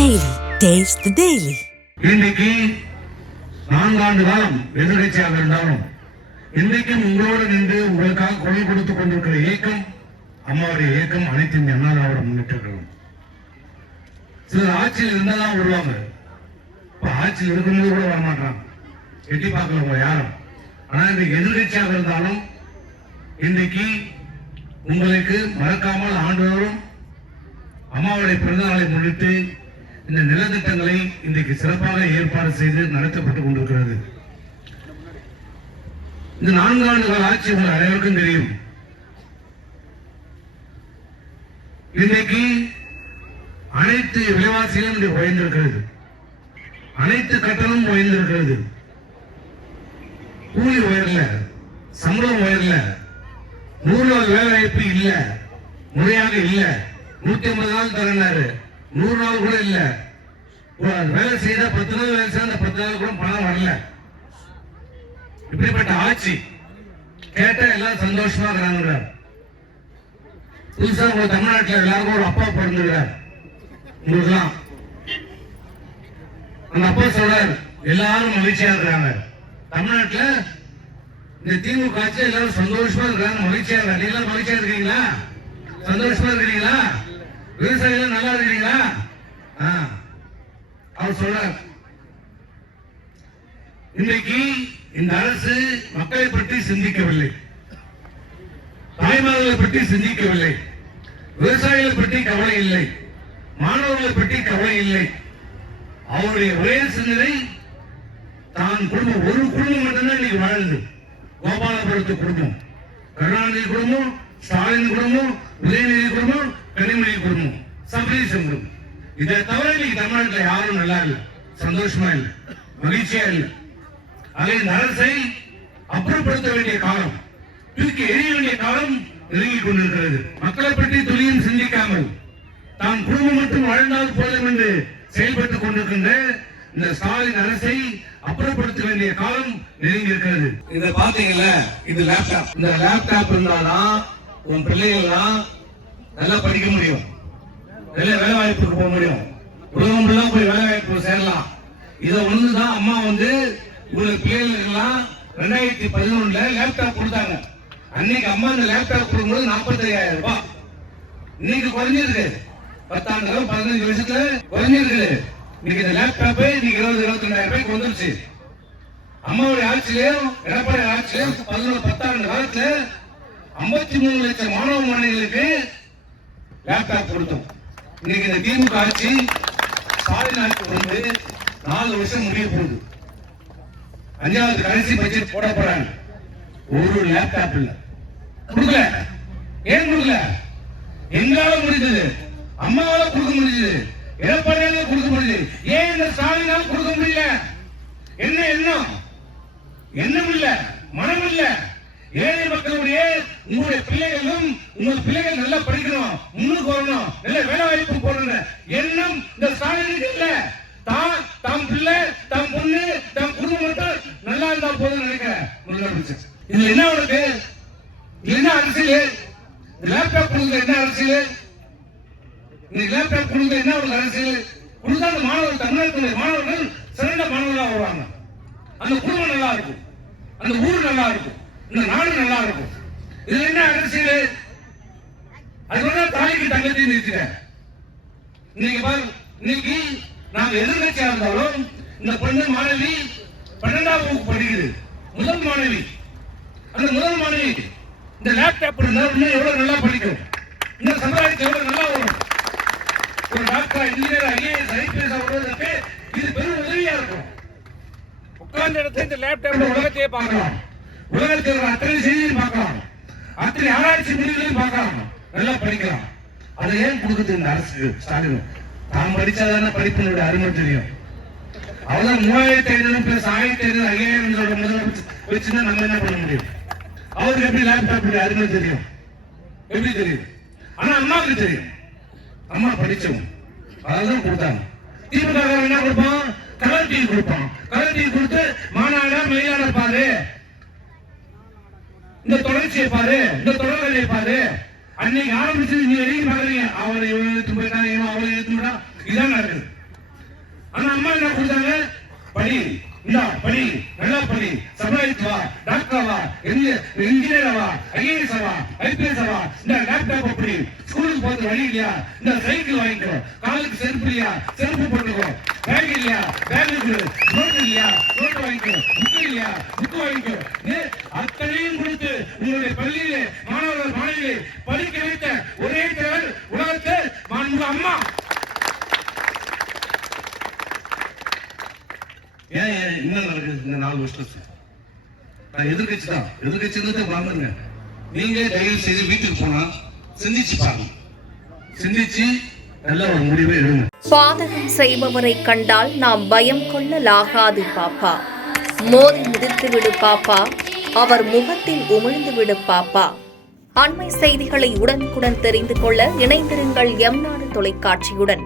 Daily. Taste the Daily. இன்னைக்கு 4 ஆண்டு காலம் எதிர்கட்சியாக இருந்தாலும் இன்றைக்கும் உங்களோடு நின்று உங்களுக்காக குரல் கொடுத்துக் கொண்டிருக்கிற இயக்கம் அம்மாவுடைய இயக்கம் அனைத்து இந்திய அண்ணா திராவிட முன்னேற்ற கழகம். சிலர் ஆட்சியில் இருந்தாதான் வருவாங்க, இப்ப ஆட்சியில் இருக்கும்போது கூட வரமாட்டாங்க, எட்டி பார்க்கலவங்க யாரும். ஆனா இன்றைக்கு எதிர்கட்சியாக இருந்தாலும் இன்றைக்கு உங்களுக்கு மறக்காமல் ஆண்டுதோறும் அம்மாவுடைய பிறந்த நாளை முன்னிட்டு இந்த நிலத்திட்டங்களை இன்றைக்கு சிறப்பாக ஏற்பாடு செய்து நடத்தப்பட்டுக் கொண்டிருக்கிறது. இந்த 4 ஆண்டுகள் ஆட்சி உங்கள் அனைவருக்கும் தெரியும். இன்றைக்கு அனைத்து விலைவாசிகளும் உயர்ந்திருக்கிறது, அனைத்து கட்டணமும் உயர்ந்திருக்கிறது. கூலி உயரல, சம்பளம் உயரல, 100 நாள் வேலை வாய்ப்பு இல்ல, முறையாக இல்ல. 150 நாள் தரனாரு, 100 நாள் கூட இல்ல. வேலை செய்த 10 நாள் வேலை செய்த 10 நாள் கூட பணம் வரல. இப்படிப்பட்ட ஆட்சி கேட்ட எல்லாம் சந்தோஷமா இருக்கிறாங்க. புதுசா உங்க தமிழ்நாட்டில் எல்லாருக்கும் ஒரு அப்பா பிறந்திருக்கார். உங்களுக்குலாம் அந்த அப்பா சொல்றாரு, எல்லாரும் மகிழ்ச்சியா இருக்கிறாங்க. தமிழ்நாட்டில் இந்த திமுக ஆட்சி எல்லாரும் சந்தோஷமா இருக்கிறாங்க, மகிழ்ச்சியா இருக்காங்க. எல்லாரும் மகிழ்ச்சியா இருக்கீங்களா? சந்தோஷமா இருக்கிறீங்களா? விவசாயிகள் நல்லா இருக்கிறீங்களா? அவர் சொல்றார், இன்றைக்கு இந்த அரசு மக்களை பற்றி சிந்திக்கவில்லை, தாய்மார்களை பற்றி சிந்திக்கவில்லை, விவசாயிகளை பற்றி கவலை இல்லை, மாணவர்களை பற்றி கவலை இல்லை. அவருடைய ஒரே சிந்தனை தான் குடும்பம், ஒரு குடும்பம் மட்டும்தான் இன்னைக்கு வாழ்ந்து, கோபாலபுரத்து குடும்பம், கருணாநிதி குடும்பம், ஸ்டாலின் குடும்பம், உதயநிதி குடும்பம், கனிமொழி குடும்பம், சம்பரீசன் குடும்பம். இதை தவிர இன்னைக்கு தமிழ்நாட்டில் யாரும் நல்லா இல்லை, சந்தோஷமா இல்லை, மகிழ்ச்சியா இல்லை. அதை இந்த அரசை அப்புறப்படுத்த வேண்டிய காலம், தூக்கி எறிய வேண்டிய காலம் நெருங்கிக் கொண்டிருக்கிறது. மக்களை பற்றி துளியும் சிந்திக்காமல் தான் குடும்பம் மட்டும் வாழ்ந்தால் போதும் என்று செயல்பட்டுக் கொண்டிருக்கின்ற இந்த ஸ்டாலின் அரசை அப்புறப்படுத்த வேண்டிய காலம் நெருங்கி இருக்கிறது. இதை பாத்தீங்கல்ல, இது லேப்டாப். இந்த லேப்டாப் இருந்தாதான் உன் பிள்ளைகள்லாம் நல்லா படிக்க முடியும், நல்ல வேலை வாய்ப்புக்கு போக முடியும், உலகம் ஃபுல்லா போய் வேலை வாய்ப்பு சேரலாம். இதை ஒண்ணுதான் அம்மா உங்களுக்கு பிள்ளைகளுக்கெல்லாம் 2011 லேப்டாப் கொடுத்தாங்க. அன்னைக்கு அம்மா இந்த லேப்டாப் கொடுக்கும்போது 45,000 ரூபாய். இன்னைக்கு குறைஞ்சிருக்கு, 10 ஆண்டுகள் 15 வருஷத்துல குறைஞ்சிருக்கு. இன்னைக்கு இந்த லேப்டாப் இன்னைக்கு 20-22,000 ரூபாய்க்கு வந்துருச்சு. அம்மாவுடைய ஆட்சியிலையும் எடப்பாடி ஆட்சியிலையும் 10 ஆண்டு காலத்துல 53 லட்சம் மாணவ மாணவிகளுக்கு லேப்டாப் கொடுத்தோம். இன்னைக்கு இந்த திமுக ஆட்சி ஸ்டாலின் ஆட்சி வந்து 4 வருஷம் முடிய போகுது. 5வது கடைசி பட்ஜெட் போட போறாங்க. ஒரு லேப்டாப் இல்ல, கொடுக்கல. ஏன் கொடுக்கல? எங்களால முடிஞ்சது, அம்மாவால கொடுக்க முடிஞ்சது, எடப்பாடியால கொடுக்க முடிஞ்சது. ஏன் இந்த ஸ்டாலினால கொடுக்க முடியல? என்ன எண்ணம்? எண்ணம் இல்ல, மனம் இல்ல. ஏழை மக்களுடைய உங்களுடைய பிள்ளைகளும் உங்கள் பிள்ளைகள் நல்லா படிக்கணும், முன்னுக்கு வரணும், நல்ல வேலை வாய்ப்பு போடணும் எண்ணம் இந்த ஸ்டாலினுக்கு இல்ல. தாம் பிள்ளை, தாம் பொண்ணு, தாம் குடும்பம் மட்டும் நல்லா இருந்தா போதும் நினைக்கிறேன் முதலமைச்சர். இதுல என்ன உனக்கு? என்ன அரசியல்? லேப்டாப் கொடுக்க என்ன அரசியல்? இந்த லேப்டாப் கொடுக்க என்ன ஒரு அரசியல்? கொடுத்தா அந்த மாணவர்கள், தமிழ்நாட்டுடைய மாணவர்கள் சிறந்த மாணவர்களாக வருவாங்க. அந்த குடும்பம் நல்லா இருக்கும், அந்த ஊர் நல்லா இருக்கும், இந்த நாடு நல்லா இருக்கும். இதுல என்ன அரசியல்? அதுக்கு தாய்க்கு தங்கத்தை நிறுத்திட்டேன். இன்னைக்கு பாரு, இன்னைக்கு நாங்க எதிர்கட்சியா இருந்தாலும் இந்த பெண்ணு மாணவி 12ஆம் வகுப்பு படிக்குது, முதல் மாணவி. அந்த முதல் மாணவி இந்த லேப்டாப் இருந்தா இன்னும் எவ்வளவு நல்லா படிக்கும், இந்த சமுதாயத்தை எவ்வளவு நல்லா வரும். ஒரு டாக்டர், இன்ஜினியர், ஐஏஎஸ், ஐபிஎஸ் ஆகுறதுக்கு இது பெரும் உதவியா இருக்கும். உட்கார்ந்த இடத்துல இந்த லேப்டாப் உலகத்தையே பார்க்கலாம், உலகத்தில் அத்தனை செய்தியும் பார்க்கலாம், அத்தனை ஆராய்ச்சி முடிவுகளையும் பார்க்கலாம், நல்லா படிக்கலாம். அதை ஏன் கொடுக்குது இந்த அரசு ஸ்டாலின்? தான் படிச்சாதான படிப்பினுடைய அருமை தெரியும். அவதான் 3,500 பிளஸ் 1,500 5,000 முதல் வச்சுன்னா நம்ம என்ன பண்ண முடியும்? அவருக்கு எப்படி லேப்டாப் அருமை தெரியும்? எப்படி தெரியும்? ஆனா அம்மாவுக்கு தெரியும், அம்மா படிச்சவங்க, அதான் கொடுத்தாங்க. திமுக என்ன கொடுப்பான்? கலர் டிவி கொடுப்பான். கலர் டிவி கொடுத்து மாநாடா மெயிலான பாரு, இந்த தொடர்ச்சியை பாரு, இந்த தொடர்களை பாரு. அன்னைக்கு ஆரம்பிச்சது நீங்க பாக்குறீங்க, அவரை எடுத்து போயிட்டாங்க, அவரை எடுத்து போயிட்டா, இதான் நடக்குது. போறது வழி இல்லையா, இந்த சைக்கிள் வாங்கிக்கோ. காலுக்கு செருப்பு இல்லையா, செருப்பு போட்டுக்கோ. பேக் இல்லையா, பேக் இருக்கு. நோட்டு இல்லையா, நோட்டு வாங்கிக்கோ. புக்கு இல்லையா, புக்கு வாங்கிக்கோ. அத்தனையும் கொடுத்து உங்களுடைய பள்ளியிலே மாணவர்கள் மாணவிகளை படிக்க வைத்த ஒரே தேவர் உலகத்தை மாண்புமிகு அம்மா. ஏன் என்ன நடக்குது இந்த 4 வருஷத்துக்கு? நான் எதிர்கட்சி தான், எதிர்கட்சி வாங்குங்க. நீங்க தயவு செய்து வீட்டுக்கு போனா சிந்திச்சு பாருங்க, சிந்திச்சு நல்ல ஒரு முடிவை எடுங்க. பாதகம் செய்பவரை கண்டால் நாம் பயம் கொள்ளலாகாது பாப்பா. மோதி மிதித்து விடு பாப்பா, அவர் முகத்தில் உமிழ்ந்து விடு பாப்பா. அண்மை செய்திகளை உடனுக்குடன் தெரிந்து கொள்ள இணைந்திருங்கள் எம் நாடு தொலைக்காட்சியுடன்.